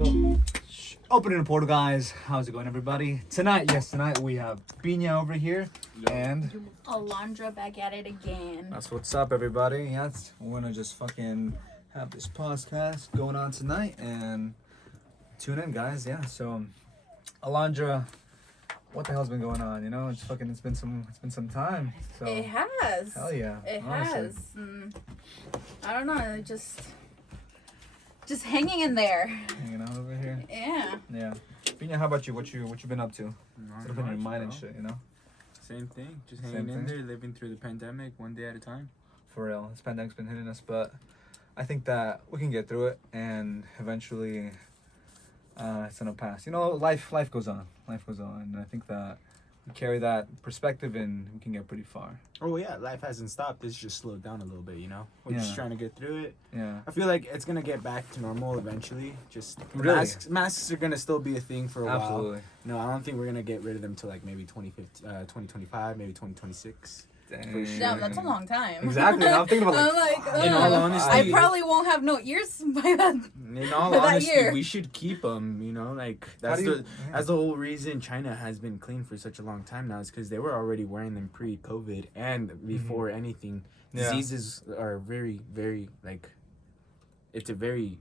Opening the portal, guys. How's it going, everybody? Tonight we have Bina over here and Alondra back at it again. That's what's up, everybody. Yes, we're gonna just fucking have this podcast going on tonight and tune in, guys. Yeah. So, Alondra, what the hell's been going on? You know, it's been some time. So It has. Hell yeah. It honestly. has. I don't know. Just hanging in there. Hanging out over here. Yeah. Yeah. Bina, how about you? What you been up to? Not What's been in your much, mind and bro. shit? You know. Same thing. Just Same hanging in thing. there, living through the pandemic one day at a time. For real, this pandemic's been hitting us, but I think that we can get through it, and eventually, it's gonna pass. You know, life goes on. Life goes on, and I think that we carry that perspective, and we can get pretty far. Oh yeah, life hasn't stopped. It's just slowed down a little bit, you know. We're just Yeah. trying to get through it. Yeah. I feel like it's gonna get back to normal eventually. Just Really? masks are gonna still be a thing for a while. Absolutely. No, I don't think we're gonna get rid of them till like maybe 2025, maybe 2026. Dang. Damn, that's a long time. Exactly. I'm thinking about I'm like, like, in all ugh. honesty, I probably won't have no ears by then. in all that honesty, year. we should keep them. You know, like How that's do you- the that's the whole reason China has been clean for such a long time now. Is because they were already wearing them pre-COVID and before anything. Yeah. Diseases are very, very like. It's a very,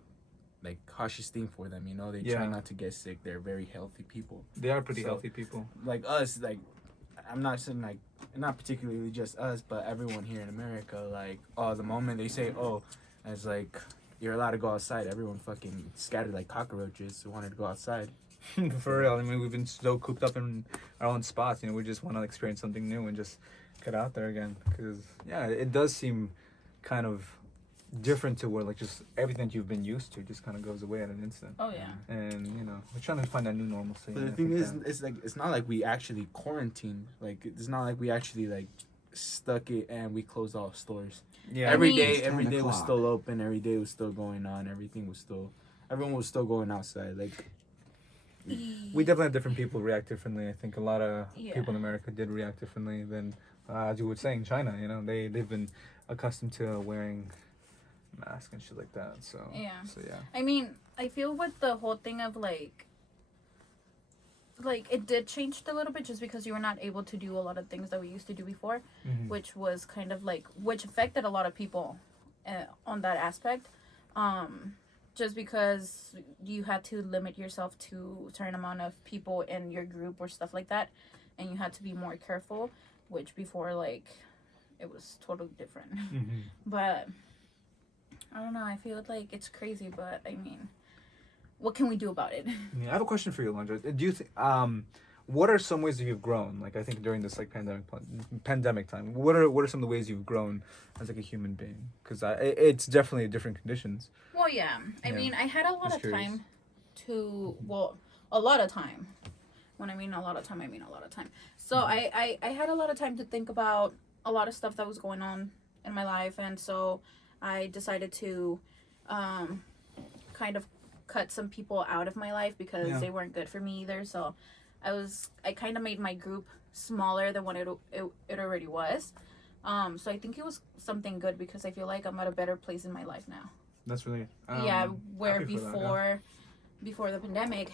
like, cautious thing for them. You know, they try Yeah. not to get sick. They're very healthy people. They are pretty So- healthy people. Like us, like, I'm not saying like. Not particularly just us, but everyone here in America, like, the moment they say, as like, you're allowed to go outside, everyone fucking scattered like cockroaches who wanted to go outside. For real. I mean, we've been so cooped up in our own spots. You know, we just want to experience something new and just get out there again. Because yeah, it does seem kind of different to where like just everything that you've been used to just kind of goes away at an instant. Oh yeah. And you know, we're trying to find that new normalcy. But and the I thing think is, that- it's like, it's not like we actually quarantined. Like, it's not like we actually, like, stuck it and we closed all stores. yeah, Every mean- day, It's every 10 day was o'clock. still open. Every day was still going on. Everyone was still going outside. Like, we definitely have different people react differently. I think a lot of Yeah. people in America did react differently than, as you were saying, China. You know, they've been accustomed to wearing masks and shit like that. So Yeah. So yeah. I mean, I feel with the whole thing of like it did change a little bit just because you were not able to do a lot of things that we used to do before, Mhm. which was kind of like which affected a lot of people on that aspect. Just because you had to limit yourself to a certain amount of people in your group or stuff like that, and you had to be more careful, which before like it was totally different. Mhm. But I don't know, I feel like it's crazy, but I mean, what can we do about it? Yeah, I have a question for you, Alondra. Do you think what are some ways that you've grown? Like I think during this like pandemic time, what are some of the ways you've grown as like a human being? Because it's definitely different conditions. Well, yeah. I Yeah. mean, I had a lot Just of curious. time a lot of time. When I mean a lot of time, I mean a lot of time. So I had a lot of time to think about a lot of stuff that was going on in my life. And so I decided to kind of cut some people out of my life because Yeah. they weren't good for me either. So I kind of made my group smaller than what it already was. So I think it was something good because I feel like I'm at a better place in my life now. That's really Yeah, where happy for that, yeah. before the pandemic,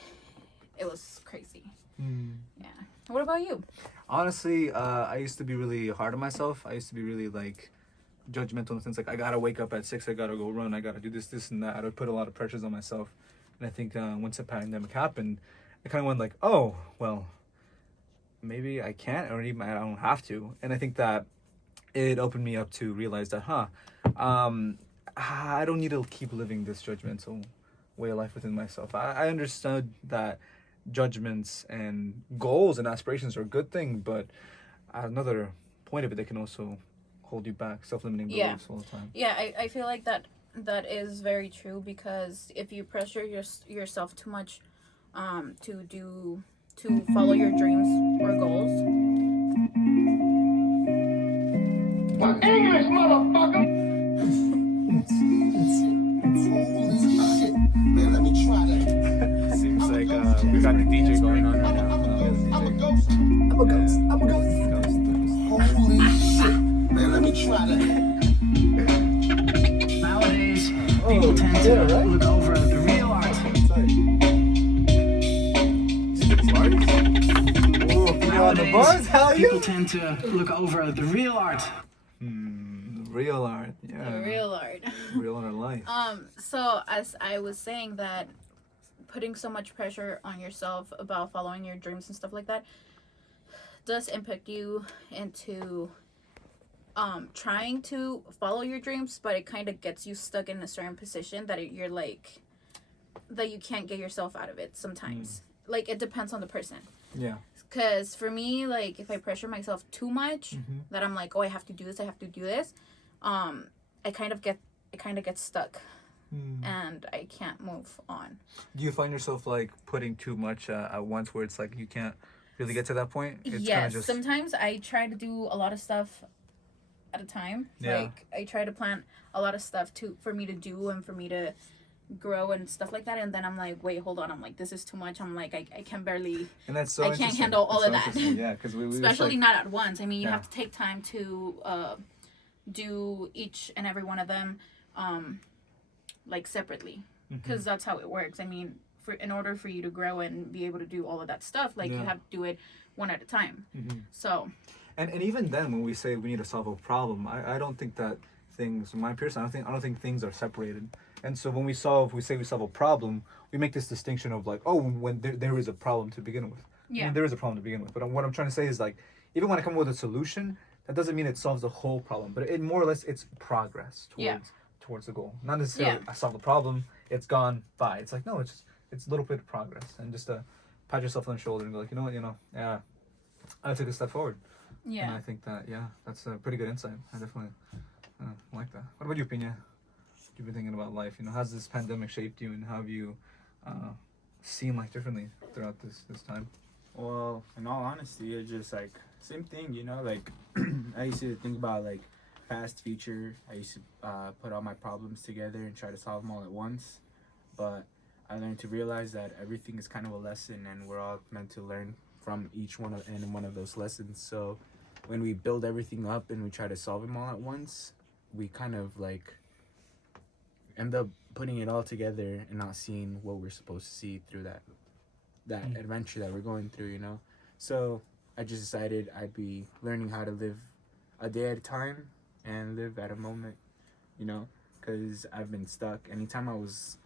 it was crazy. Mm. Yeah. What about you? Honestly, I used to be really hard on myself. I used to be really like judgmental in the sense like I gotta wake up at 6, I gotta go run, I gotta do this and that. I would put a lot of pressures on myself. And I think once the pandemic happened, I kind of went like, oh, well, maybe I can't or even I don't have to. And I think that it opened me up to realize that, I don't need to keep living this judgmental way of life within myself. I understood that judgments and goals and aspirations are a good thing, but another point of it, they can also hold you back, self-limiting Yeah. beliefs all the time. Yeah, I feel like that is very true because if you pressure yourself too much to follow your dreams or goals. English, motherfucker! Holy shit. Man, let me try that. seems like we got the DJ going on right now. I'm a ghost. Holy shit. Man, let me try that. Nowadays, people tend to look over the real art nowadays, bars, hell yeah. people tend to look over the real art. Real art, yeah. Real art. Real art life. So as I was saying that putting so much pressure on yourself about following your dreams and stuff like that does impact you into trying to follow your dreams, but it kind of gets you stuck in a certain position that you're like that you can't get yourself out of it sometimes. Like it depends on the person. Yeah. Because for me, like if I pressure myself too much, that I'm like, oh, I have to do this, I kind of get stuck, and I can't move on. Do you find yourself like putting too much at once, where it's like you can't really get to that point? It's Yes, just... sometimes I try to do a lot of stuff at a time. Yeah. Like I try to plan a lot of stuff for me to do and for me to grow and stuff like that, and then I'm like, wait, hold on, I'm like, this is too much. I'm like, I can barely, And that's so I can't interesting. handle all That's of so that. interesting. Yeah, because we Especially like, not at once. I mean, you Yeah. have to take time to do each and every one of them like separately, because that's how it works. I mean, in order for you to grow and be able to do all of that stuff, like you Yeah. have to do it one at a time. So And even then, when we say we need to solve a problem, I don't think that things, in my opinion, I don't think things are separated. And so when we say we solve a problem, we make this distinction of like, oh, when there is a problem to begin with. I yeah, mean, there is a problem to begin with. But what I'm trying to say is like, even when I come up with a solution, that doesn't mean it solves the whole problem. But it more or less, it's progress towards the goal. Not necessarily I solve the problem, it's gone, bye. It's like, no, it's a little bit of progress. And just to pat yourself on the shoulder and be like, you know what, yeah, I took a step forward. yeah. And I think that, that's a pretty good insight. I definitely like that. What about you, Pina? You've been thinking about life. How's this pandemic shaped you, and how have you seen life differently throughout this time? Well, in all honesty, it's just like same thing, like I used to think about like past, future. I used to put all my problems together and try to solve them all at once. But I learned to realize that everything is kind of a lesson, and we're all meant to learn from each one of those lessons. So when we build everything up and we try to solve them all at once, we kind of like end up putting it all together and not seeing what we're supposed to see through that adventure that we're going through, So I just decided I'd be learning how to live a day at a time and live at a moment, because I've been stuck. Anytime I was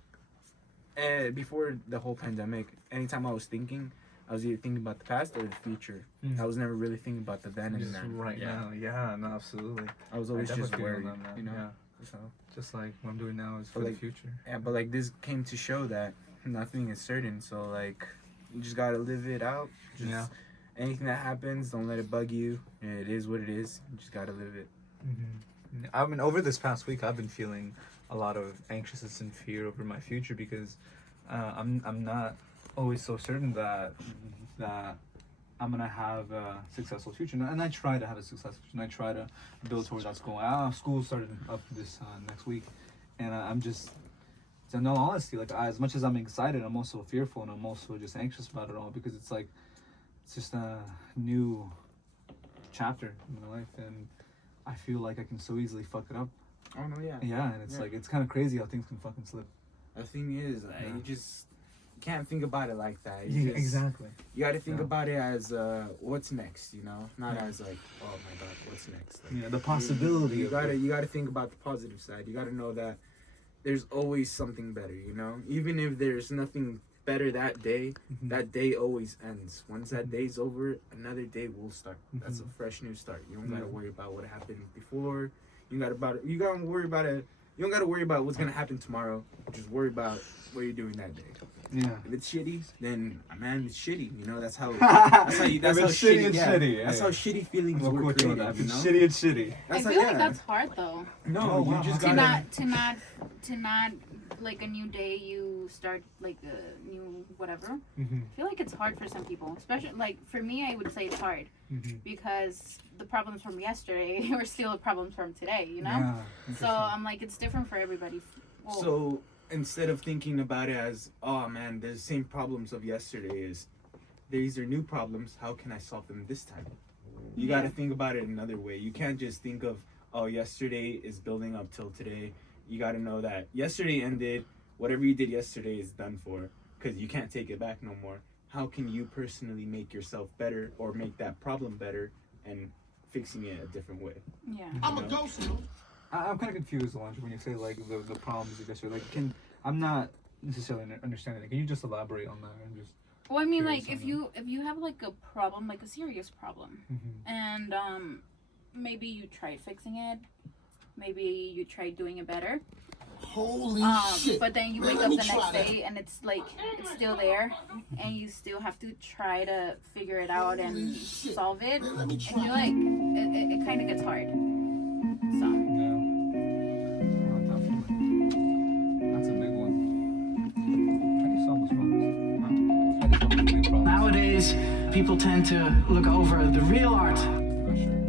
before the whole pandemic, anytime I was thinking, I was either thinking about the past or the future. I was never really thinking about the then and Just there. now. Yeah, no, absolutely. I was always just definitely worried, feel on that, Yeah. So just like what I'm doing now is for But the like- future. Yeah, but like this came to show that nothing is certain. So like, you just gotta live it out. Just anything that happens, don't let it bug you. It is what it is. You just gotta live it. I mean, over this past week, I've been feeling a lot of anxiousness and fear over my future because I'm not always so certain that I'm gonna have a successful future, and I try to have a successful future, and I try to build towards that goal. School started up this next week, and I'm just, in all honesty, like as much as I'm excited, I'm also fearful, and I'm also just anxious about it all because it's like it's just a new chapter in my life, and I feel like I can so easily fuck it up. Oh no, yeah. Yeah, and it's like it's kind of crazy how things can fucking slip. The thing is, you just can't think about it like that. Yeah, exactly. You got to think about it as what's next, not as like, oh my god, what's next. Like, The possibility. You gotta think about the positive side. You gotta know that there's always something better. Even if there's nothing better that day, that day always ends. Once that day's over, another day will start. That's a fresh new start. You don't gotta worry about what happened before. You gotta worry about it. You don't gotta worry about what's gonna happen tomorrow. Just worry about what you're doing that day. Yeah. If it's shitty, then man, it's shitty. That's how. If That's how it's shitty, it's shitty. That's how shitty feelings I'm were with you on created. that. If it's shitty, it's shitty. I feel like that's hard though. No, you just To gotta. not like a new day, you start like a new whatever. I feel like it's hard for some people, especially like for me. I would say it's hard because the problems from yesterday are still the problems from today. Yeah, So I'm like, it's different for everybody. Well, So instead of thinking about it as, oh man, the same problems of yesterday, is these are new problems. How can I solve them this time? You got to think about it another way. You can't just think of, oh, yesterday is building up till today. You got to know that yesterday ended. Whatever you did yesterday is done for, because you can't take it back no more. how can you personally make yourself better or make that problem better and fixing it a different way. Yeah. I'm a ghost. I'm kind of confused, Alondra, when you say like the problems you guys are like. I'm not necessarily understanding it. Can you just elaborate on that and just? Well, I mean, curious like on if you have like a problem, like a serious problem, Mm-hmm. and maybe you tried fixing it, maybe you tried doing it better, Holy shit. but then you Man, wake let up me the try next that. day and it's like it's still there, and you still have to try to figure it out and Holy shit. solve it. Man, let me I try feel like it kind of gets hard. So Yeah. Well, definitely. That's a big one. How do you solve those problems? How do you solve those big problems? Nowadays, people tend to look over the real art. For sure.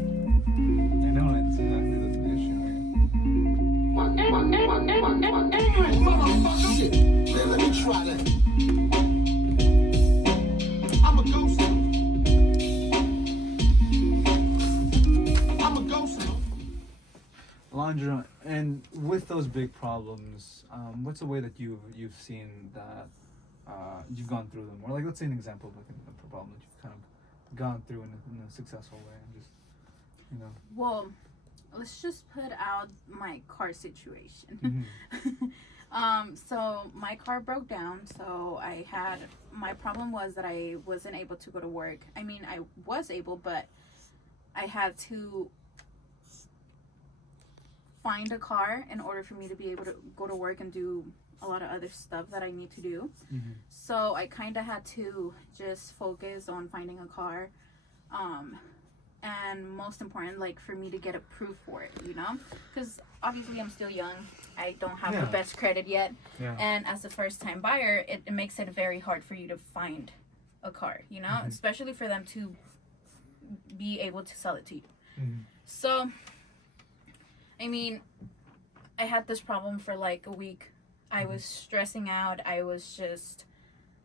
I know it's exactly the issue Motherfucker. Shit. Man, let me try that. I'm a ghost. I'm a ghost. Alondra, and with those big problems, what's a way that you've seen that you've gone through them, or like let's say an example of like a problem that you've kind of gone through in a successful way, and just well, let's just put out my car situation. Mhm. So my car broke down. So my problem was that I wasn't able to go to work. I mean, I was able, but I had to find a car in order for me to be able to go to work and do a lot of other stuff that I need to do. Mhm. So I kind of had to just focus on finding a car. And most important, like for me to get approved for it, because obviously I'm still young. I don't have Yeah. the best credit yet. Yeah. And as a first time buyer, it makes it very hard for you to find a car, Mhm. especially for them to be able to sell it to you. Mhm. So, I mean, I had this problem for like a week. I was stressing out. I was just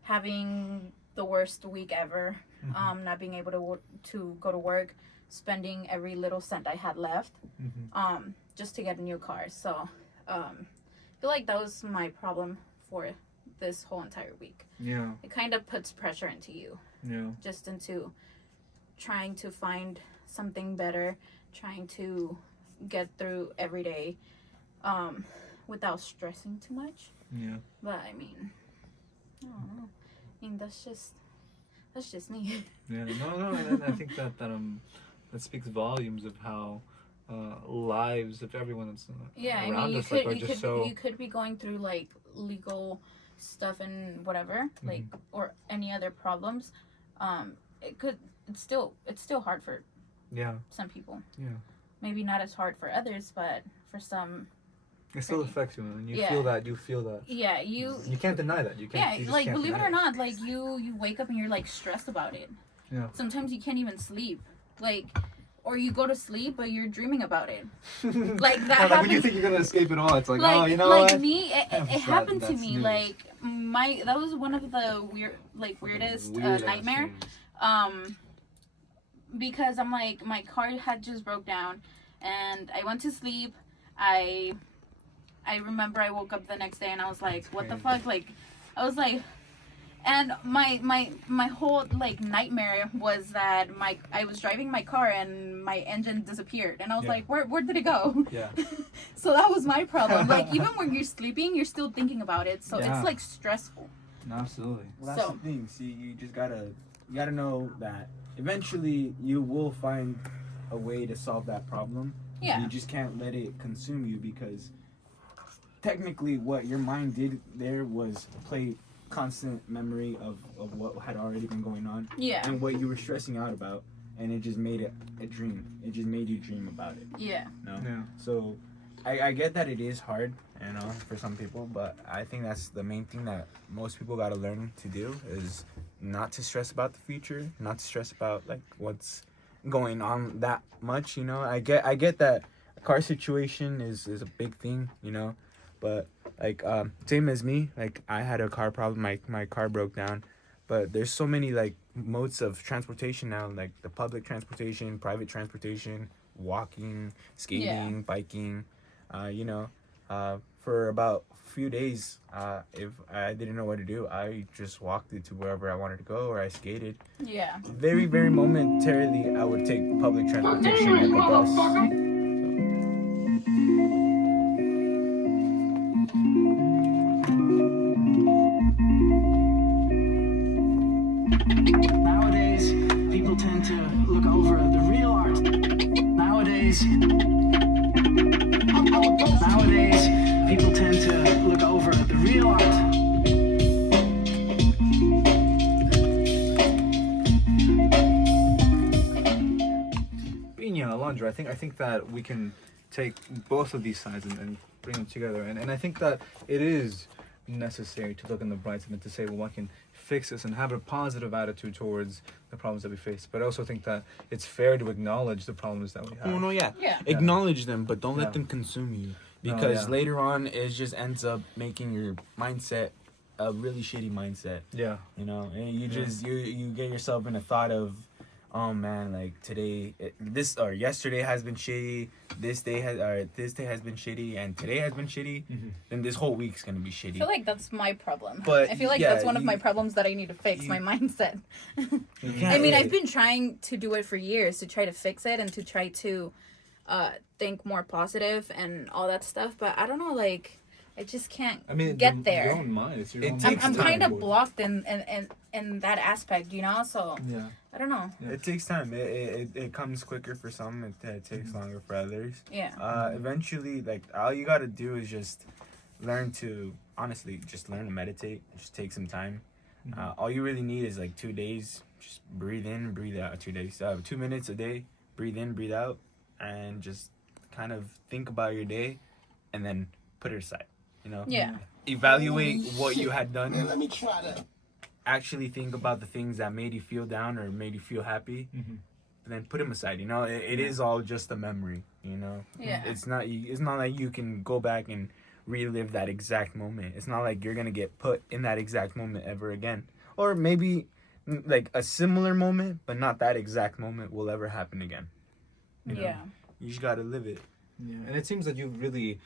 having the worst week ever. Not being able to go to work, spending every little cent I had left, Mhm. just to get a new car. So, I feel like that was my problem for this whole entire week. Yeah. It kind of puts pressure into you, Yeah. just into trying to find something better, trying to get through every day, without stressing too much. Yeah. But I mean, I don't know. I mean, that's just me. Yeah. No. And I think that speaks volumes of how lives of everyone that's Yeah, I around mean, us like are just so. you could be going through like legal stuff and whatever, like or any other problems. It's still hard for Yeah. some people. Yeah. Maybe not as hard for others, but for some, It still affects you, and you Yeah. feel that. You feel that. yeah, you can't deny that. You can't. You just like can't believe it deny or not, like you wake up and you're like stressed about it. Yeah. Sometimes you can't even sleep, like, or you go to sleep but you're dreaming about it. Like that Like when you happens. think you're gonna escape it all, it's like, Like, oh, you know like what? me, it That's happened to that's me. news. Like that was one of the weirdest Weird-ass nightmare. dreams. Because I'm like, my car had just broke down, and I went to sleep. I remember I woke up the next day and I was like, That's what the crazy. fuck? Like, I was like, and my whole like nightmare was that I was driving my car and my engine disappeared, and I was Yeah. like, where did it go? Yeah. So that was my problem. Like even when you're sleeping, you're still thinking about it, so Yeah. it's like stressful. No, absolutely. Well, that's So- the thing. See, you just gotta know that eventually you will find a way to solve that problem. Yeah. You just can't let it consume you, because technically what your mind did there was play constant memory of what had already been going on Yeah. and what you were stressing out about, and it just made it a dream. It just made you dream about it. Yeah. No? Yeah. So I get that it is hard, for some people, but I think that's the main thing that most people got to learn to do, is not to stress about the future, not to stress about like what's going on that much. I get that a car situation is a big thing, but like same as me, like I had a car problem, my car broke down, but there's so many like modes of transportation now, like the public transportation, private transportation, walking, skating, biking, for about a few days, if I didn't know what to do, I just walked it to wherever I wanted to go, or I skated. Yeah. Very, very momentarily, I would take public transportation like a bus. Nowadays, people tend to look over the real art. Nowadays, people tend to look over the real art. Being Alondra, I think that we can take both of these sides and bring them together, and I think that it is necessary to look on the bright side and to say, well, I can fix this and have a positive attitude towards the problems that we face. But I also think that it's fair to acknowledge the problems that we have. Oh no, yeah. Yeah. Acknowledge them, but don't Yeah. let them consume you, No, because yeah. later on it just ends up making your mindset a really shitty mindset. Yeah. You know, and you Yeah. just you get yourself in a thought of, oh man, like this or yesterday has been shitty, this day has been shitty, and today has been shitty. Mhm. Then this whole week's gonna be I shitty. feel like that's my problem. But, I feel like yeah, that's one of you- my problems that I need to fix, you- my mindset. You I can't mean, really- I've been trying to do it for years, to try to fix it and to try to think more positive and all that stuff, but I don't know, like, I just can't I mean, get your there. own mind. It's your It own takes I'm time. kind of blocked in that aspect, you know, so Yeah. I don't know. Yeah. It takes time. It comes quicker for some. It takes longer for others. Yeah. Eventually, like, all you gotta do is just learn to learn to meditate. Just take some time. All you really need is like 2 days. Just breathe in, breathe out. 2 days. 2 minutes a day. Breathe in, breathe out, and just kind of think about your day, and then put it aside. You know. Yeah. Evaluate what you had Man, done. let me try to. Actually think about the things that made you feel down or made you feel happy, Mhm. and then put them aside. You know, it is all just a memory. You know, Yeah. it's not like you can go back and relive that exact moment. It's not like you're gonna get put in that exact moment ever again, or maybe like a similar moment, but not that exact moment will ever happen again. You know? Yeah. You just gotta live it. Yeah, and it seems that you really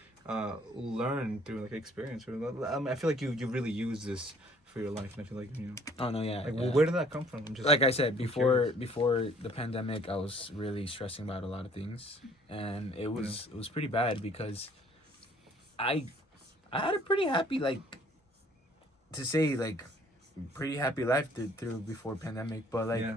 learned through like experience. I feel like you really use this for your life, and I feel like Oh no, yeah. like well, where did that come from? I'm just Like I said curious. before the pandemic, I was really stressing about a lot of things, and it was pretty bad because I had a pretty happy, like, to say, like, pretty happy life through before pandemic, but like yeah.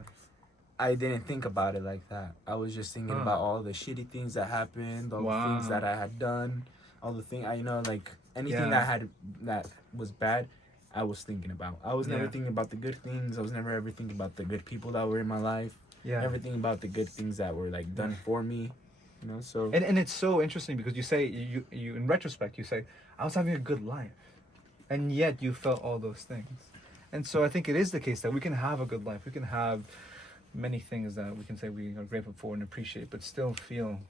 I didn't think about it like that. I was just thinking Huh. about all the shitty things that happened, all the Wow. things that I had done, all the thing like anything Yeah. that was bad, I was thinking about. I was never Yeah. thinking about the good things. I was never ever thinking about the good people that were in my life. Yeah. Everything about the good things that were like done for me, you know. So And it's so interesting because you say you in retrospect you say I was having a good life, and yet you felt all those things, and so I think it is the case that we can have a good life, we can have many things that we can say we are grateful for and appreciate, but still feel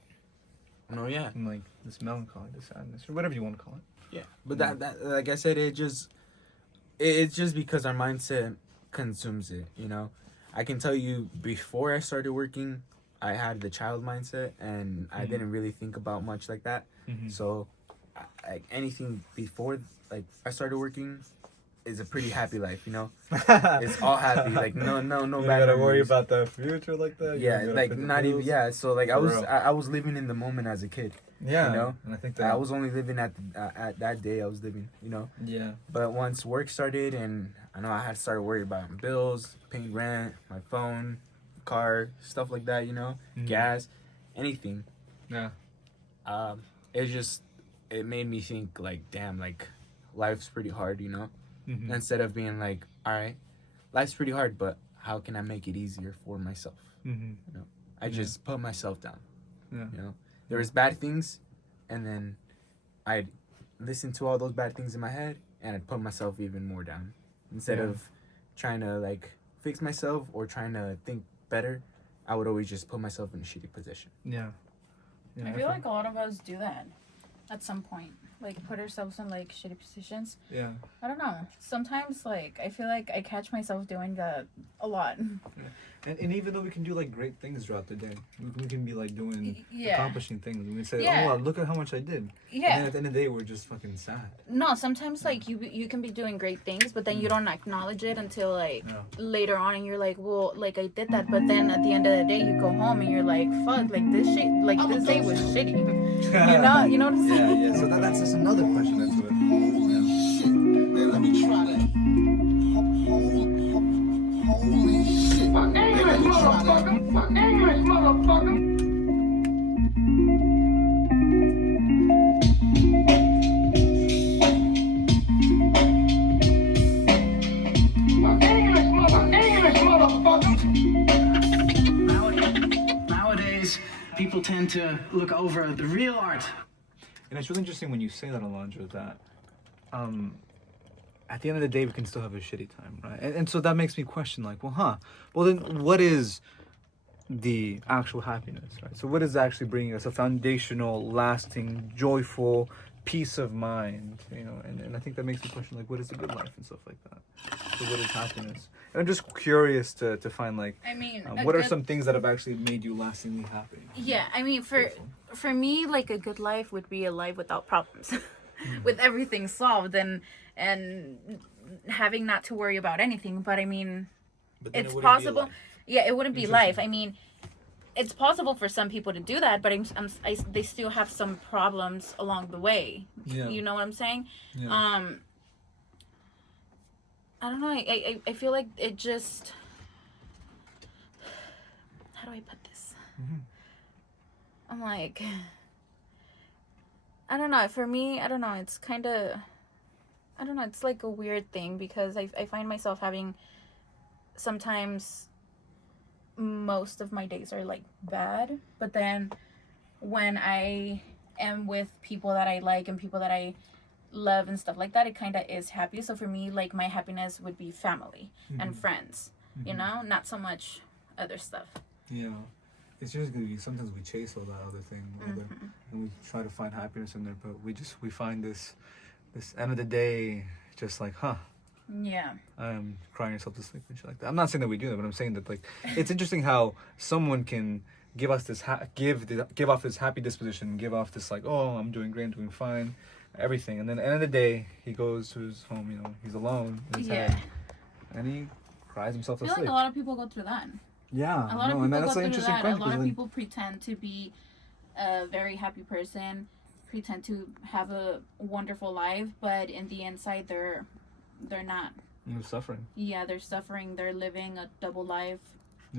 no, yeah, like this melancholy, this sadness, or whatever you want to call it. yeah. But that like I said, it's just because our mindset consumes it, you know. I can tell you, before I started working, I had the child mindset, and I didn't really think about much like that. Mhm. So, like, anything before like I started working is a pretty happy life, you know. It's all happy, like no You bad gotta worry memories. about the future like that. You Yeah, gotta like pay the not even bills. yeah. So like For real. I was living in the moment as a kid. Yeah, you know? and I think that I was only living at that day. I was living, you know. yeah, But once work started, and I know I had to start worrying about bills, paying rent, my phone, car, stuff like that, you know, Mhm. gas, anything. yeah, It made me think, like, damn, like, life's pretty hard, you know. Mhm. Instead of being like, all right, life's pretty hard, but how can I make it easier for myself? Mhm. I Yeah. just put myself down. Yeah. You know, there was bad things, and then I'd listen to all those bad things in my head, and I'd put myself even more down. Instead Yeah. of trying to like fix myself or trying to think better, I would always just put myself in a shitty position. yeah. I feel like a lot of us do that at some point. like put ourselves in like shitty positions. Yeah. I don't know. Sometimes like I feel like I catch myself doing that a lot. And even though we can do like great things throughout the day, we can be like doing Yeah. accomplishing things. We can say, Yeah. oh wow, look at how much I did. And then Yeah. at the end of the day, we're just fucking sad. No, sometimes like you can be doing great things, but then you don't acknowledge it until like Yeah. later on, and you're like, well, like I did that, but then at the end of the day, you go home and you're like, fuck, like this shit, like this day was shitty. You know what I'm saying? Yeah. So that's just another question into it. Holy shit. Man, let me try that. Holy shit. Man, let me try that. Nowadays, people tend to look over the real art. And it's really interesting when you say that, Alondra, that at the end of the day, we can still have a shitty time, right? And so that makes me question, like, well, then what is the actual happiness, right? So what is actually bringing us a foundational, lasting, joyful peace of mind, you know? And I think that makes me question, like, what is a good life and stuff like that? So what is happiness? And I'm just curious to find, like, I mean, what are some things that have actually made you lastingly happy? Yeah, I mean, for me, like a good life would be a life without problems, with everything solved and having not to worry about anything. But I mean, But then it's it wouldn't be a possible. life. Yeah, it wouldn't be Interesting. life. I mean, it's possible for some people to do that, but they still have some problems along the way. Yeah. You know what I'm saying? Yeah. I don't know. I feel like it just. How do I put this? I'm like, I don't know. For me, I don't know. It's kind of, I don't know. It's like a weird thing because I find myself having sometimes most of my days are like bad, but then when I am with people that I like and people that I love and stuff like that, it kind of is happy. So for me, like my happiness would be family and friends, you know, not so much other stuff. Yeah, it's just gonna be sometimes we chase all that other thing, and we try to find happiness in there, but we find this end of the day, just like, Yeah. crying yourself to sleep and shit like that. I'm not saying that we do that, but I'm saying that, like, it's interesting how someone can give us this give off this happy disposition, give off this like, oh, I'm doing great, I'm doing fine, everything, and then at the end of the day, he goes to his home, you know, he's alone in his head, and he cries himself I to feel sleep. like a lot of people go through that. Yeah, A lot of no, and people that's go an through interesting that. A question. lot of because people pretend to be a very happy person, pretend to have a wonderful life, but in the inside they're not. then you're suffering. Yeah, they're suffering. They're living a double life,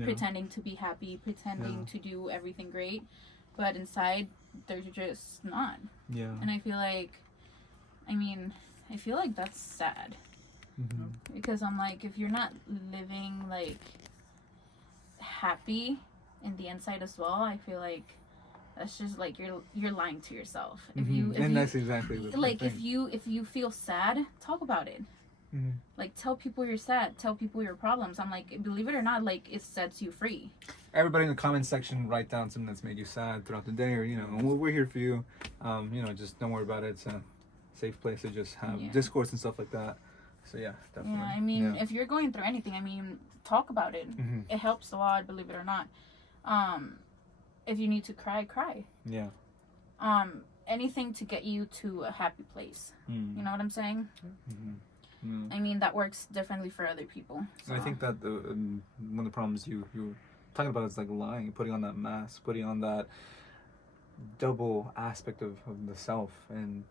pretending to be happy, pretending to do everything great, but inside they're just not. Yeah. And I feel like that's sad. Because I'm like, if you're not living like happy in the inside as well, I feel like that's just like you're lying to yourself. If That's exactly the like thing. if you feel sad, talk about it. Like tell people you're sad, tell people your problems. I'm like, believe it or not, like it sets you free. Everybody in the comment section, write down something that's made you sad throughout the day, or you know, and we're here for you. You know, just don't worry about it. It's a safe place to just have discourse and stuff like that. So yeah, definitely. Yeah, I mean, if you're going through anything, I mean, talk about it. It helps a lot, believe it or not. If you need to cry. Yeah. Anything to get you to a happy place. You know what I'm saying? I mean, that works differently for other people. So. And I think that one of the problems you were talking about is like lying, putting on that mask, putting on that double aspect of the self, and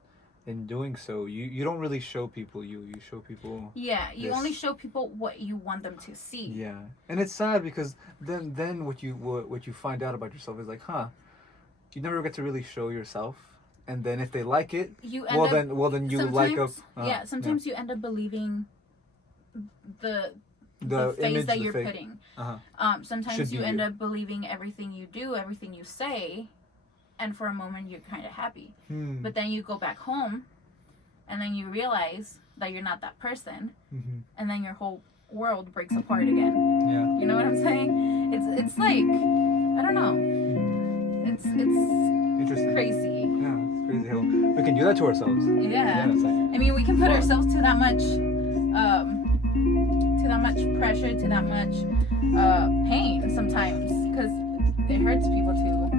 in doing so, you don't really show people you show people. Yeah, you only show people what you want them to see. Yeah, and it's sad because then what you find out about yourself is like, you never get to really show yourself. And then if they like it, then you like a sometimes you end up believing the face image, that you're putting. Sometimes you end you. up believing everything you do, everything you say, and for a moment you're kind of happy. But then you go back home, and then you realize that you're not that person, and then your whole world breaks apart again. Yeah. You know what I'm saying? It's like, I don't know. It's Interesting. crazy. Yeah, it's crazy how we can do that to ourselves. Yeah. It's like, I mean, we can put Fuck. ourselves to that much pressure, to that much pain sometimes, because it hurts people too.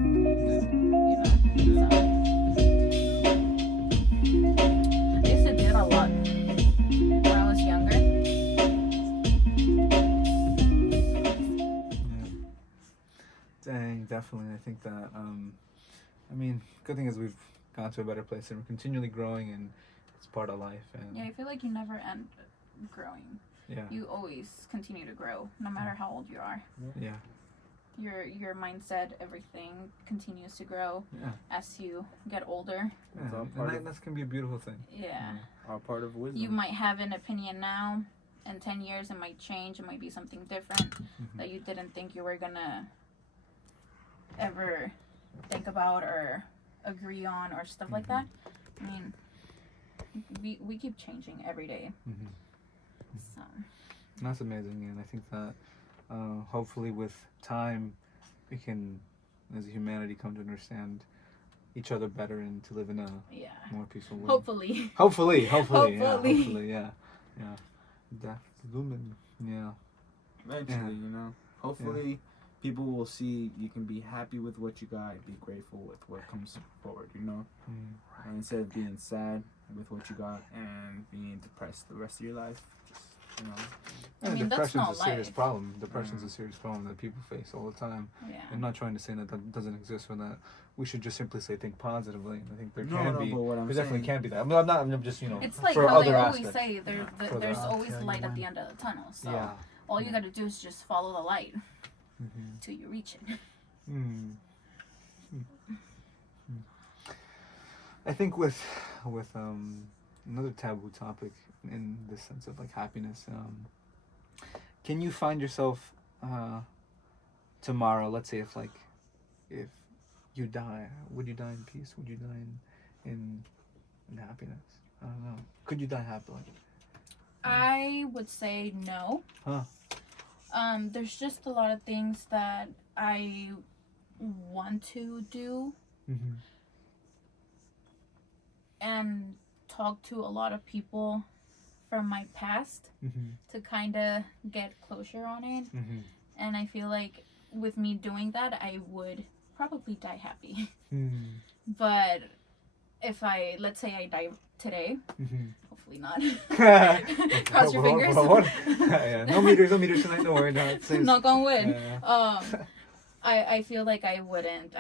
You know. So. I used to do it a lot when I was younger. Dang, definitely. I think that, I mean, good thing is we've gone to a better place and we're continually growing, and it's part of life. And Yeah, I feel like you never end growing. yeah, You always continue to grow, no matter how old you are. yeah, Your mindset, everything continues to grow yeah. as you get older. It's all And part that, of- that's gonna be a beautiful thing. Yeah. All part of wisdom. You might have an opinion now. In 10 years, it might change. It might be something different that you didn't think you were gonna ever think about or agree on or stuff like that. I mean, we keep changing every day. Mm-hmm. So, That's amazing, and I think that hopefully with time we can, as a humanity, come to understand each other better and to live in a yeah. more peaceful world. Hopefully. Hopefully, Hopefully. yeah. Definitely, yeah. Eventually, Yeah. you know. Hopefully, people will see you can be happy with what you got and be grateful with what comes forward, you know? And instead of being sad with what you got and being depressed the rest of your life, just, you know. I mean, that's depression's not a serious life. problem. Depression's a serious problem that people face all the time. Yeah. I'm not trying to say that that doesn't exist or that we should just simply say think positively. I think there No, can no, be. but what I'm There definitely saying- can be that. I'm just, you know, It's like for how they other always aspects. say For there's the- always I'll tell light you at the when. end of the tunnel. So Yeah. all you gotta do is just follow the light Mm-hmm. till you reach it. I think with another taboo topic in the sense of like happiness, can you find yourself tomorrow? Let's say if you die, would you die in peace? Would you die in happiness? I don't know. Could you die happily? I would say no. Huh. There's just a lot of things that I want to do Mm-hmm. and talk to a lot of people from my past Mm-hmm. to kind of get closure on it. Mm-hmm. And I feel like with me doing that, I would probably die happy. Mm-hmm. But if let's say I die today, Mm-hmm. hopefully not. Cross your fingers. Yeah, no meters tonight. Don't worry. No, it's Knock on wood. Yeah. I feel like I wouldn't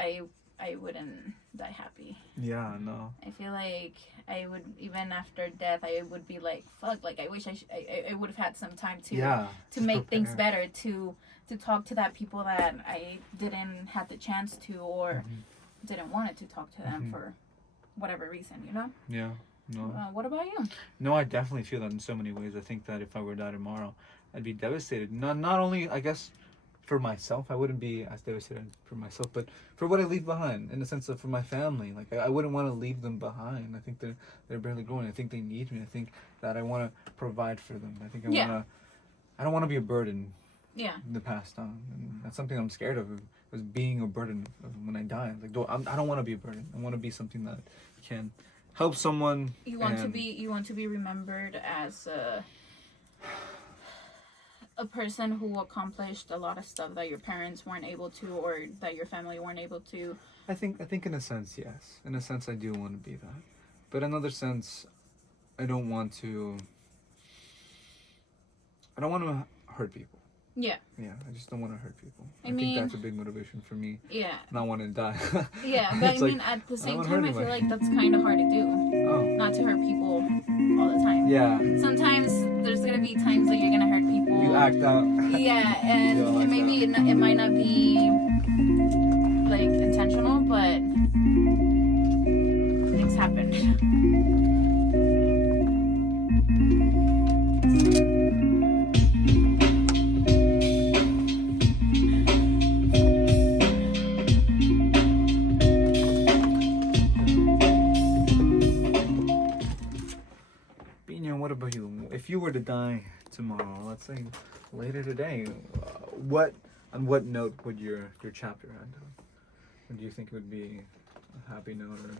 die happy. Yeah, no. I feel like I would, even after death, I would be like, fuck, like I wish I would have had some time to Yeah. to make things prepare. better, to talk to that people that I didn't have the chance to or didn't want to talk to them for whatever reason, you know? Yeah. No. What about you? No, I definitely feel that in so many ways. I think that if I were to die tomorrow, I'd be devastated. Not only, I guess, for myself, I wouldn't be as devastated for myself, but for what I leave behind, in the sense of for my family. Like, I wouldn't want to leave them behind. I think they're barely growing. I think they need me. I think that I want to provide for them. I think I don't want to be a burden Yeah. in the past. And that's something I'm scared of being a burden when I die. Like, I don't want to be a burden. I want to be something that can help someone. You want to and- be remembered as a person who accomplished a lot of stuff that your parents weren't able to, or that your family weren't able to. I think in a sense, yes. In a sense, I do want to be that. But in another sense, I don't want to hurt people. Yeah. Yeah, I just don't want to hurt people. I I mean- think that's a big motivation for me, Yeah. not wanting to die. Yeah, but I It's like, mean, at the same wanna time, hurt I feel anybody. like that's kind of hard to do. Oh, Not to hurt people all the time. yeah. Sometimes there's gonna be times that you're gonna hurt people. You act out. Yeah, and Yeah, like maybe it might not be like intentional, but things happen. Binion, what about you? If you were to die tomorrow, let's say later today, on what note would your chapter end on? Or do you think it would be a happy note or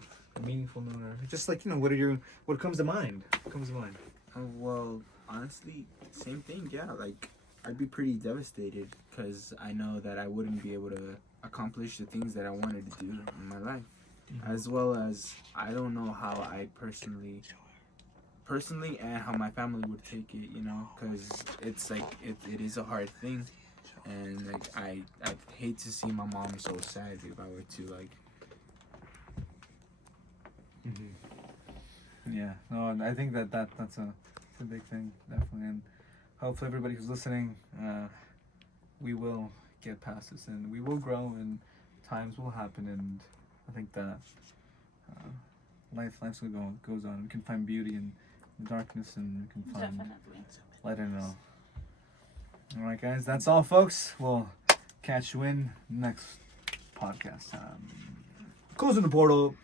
a meaningful note, or just like what comes to mind? What comes to mind? Well, honestly, same thing. Yeah, like I'd be pretty devastated because I know that I wouldn't be able to accomplish the things that I wanted to do in my life, as well as I don't know how I personally and how my family would take it. Because it's like it is a hard thing, and like I hate to see my mom so sad if I were to like. Yeah, no, and I think that's a big thing, definitely, and hopefully everybody who's listening, we will get past this and we will grow and times will happen, and I think that life goes on. We can find beauty in the darkness, and we can find Definitely. light in it all. All right, guys, that's all, folks. We'll catch you in next podcast. Closing the portal.